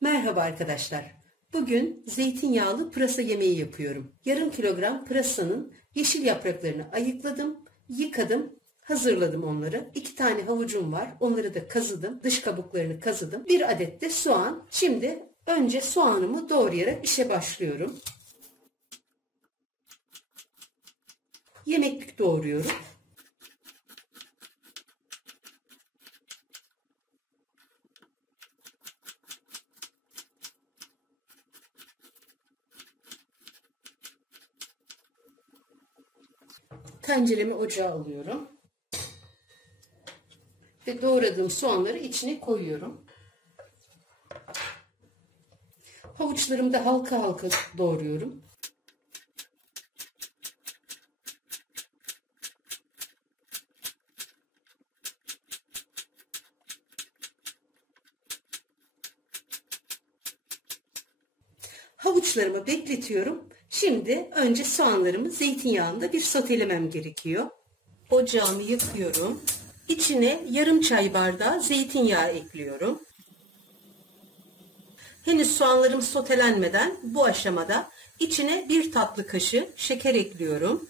Merhaba arkadaşlar. Bugün zeytinyağlı pırasa yemeği yapıyorum. Yarım kilogram pırasanın yeşil yapraklarını ayıkladım, yıkadım, hazırladım onları. 2 tane havucum var. Onları da kazıdım. Dış kabuklarını kazıdım. 1 adet de soğan. Şimdi önce soğanımı doğrayarak işe başlıyorum. Yemeklik doğruyorum. Tenceremi ocağa alıyorum. Ve doğradığım soğanları içine koyuyorum. Havuçlarımı da halka halka doğruyorum. Havuçlarımı bekletiyorum. Şimdi önce soğanlarımı zeytinyağında bir sotelemem gerekiyor. Ocağımı yakıyorum. İçine yarım çay bardağı zeytinyağı ekliyorum. Henüz soğanlarım sotelenmeden bu aşamada içine 1 tatlı kaşığı şeker ekliyorum.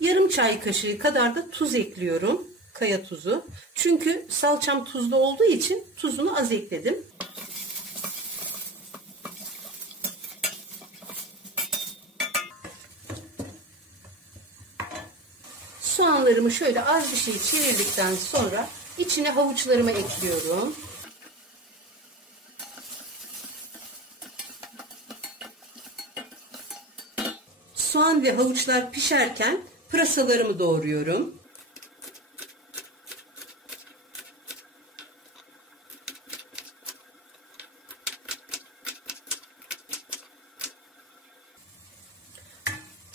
Yarım çay kaşığı kadar da tuz ekliyorum. Kaya tuzu. Çünkü salçam tuzlu olduğu için tuzunu az ekledim. Soğanlarımı şöyle az bir şey çevirdikten sonra içine havuçlarımı ekliyorum. Soğan ve havuçlar pişerken pırasalarımı doğruyorum.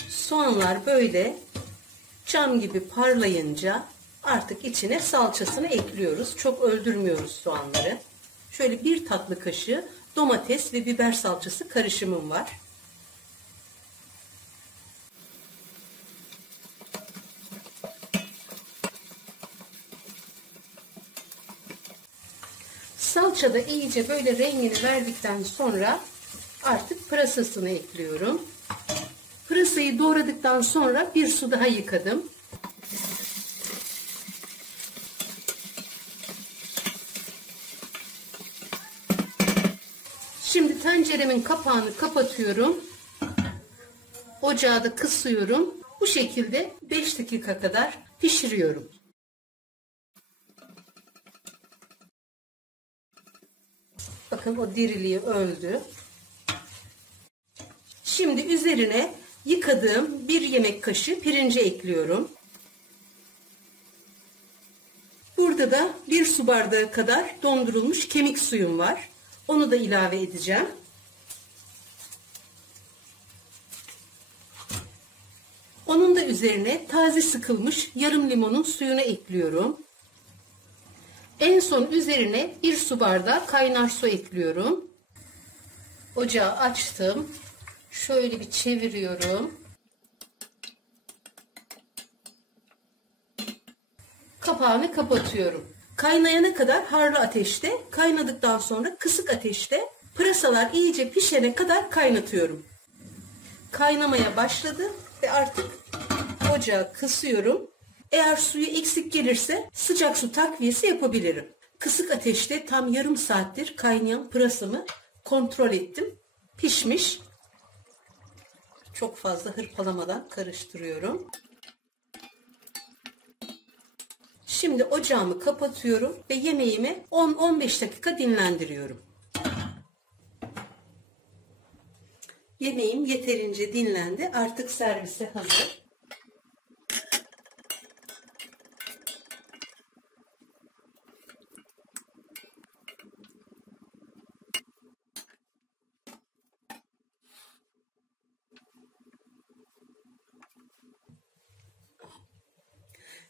Soğanlar böyle cam gibi parlayınca artık içine salçasını ekliyoruz. Çok öldürmüyoruz soğanları. Şöyle 1 tatlı kaşığı domates ve biber salçası karışımım var. Salça da iyice böyle rengini verdikten sonra artık pırasasını ekliyorum. Pırasayı doğradıktan sonra bir su daha yıkadım. Şimdi tenceremin kapağını kapatıyorum. Ocağı da kısıyorum. Bu şekilde 5 dakika kadar pişiriyorum. Bakın o diriliği öldü. Şimdi üzerine yıkadığım 1 yemek kaşığı pirinci ekliyorum. Burada da 1 su bardağı kadar dondurulmuş kemik suyum var. Onu da ilave edeceğim. Onun da üzerine taze sıkılmış yarım limonun suyunu ekliyorum. En son üzerine 1 su bardağı kaynar su ekliyorum. Ocağı açtım. Şöyle bir çeviriyorum. Kapağını kapatıyorum. Kaynayana kadar harlı ateşte, kaynadıktan sonra kısık ateşte pırasalar iyice pişene kadar kaynatıyorum. Kaynamaya başladı ve artık ocağı kısıyorum. Eğer suyu eksik gelirse sıcak su takviyesi yapabilirim. Kısık ateşte tam yarım saattir kaynayan pırasamı kontrol ettim. Pişmiş. Çok fazla hırpalamadan karıştırıyorum. Şimdi ocağımı kapatıyorum ve yemeğimi 10-15 dakika dinlendiriyorum. Yemeğim yeterince dinlendi. Artık servise hazır.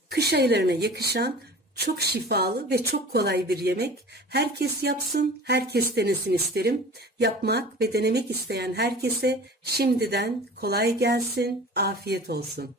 Kış aylarına yakışan çok şifalı ve çok kolay bir yemek. Herkes yapsın, herkes denesin isterim. Yapmak ve denemek isteyen herkese şimdiden kolay gelsin, afiyet olsun.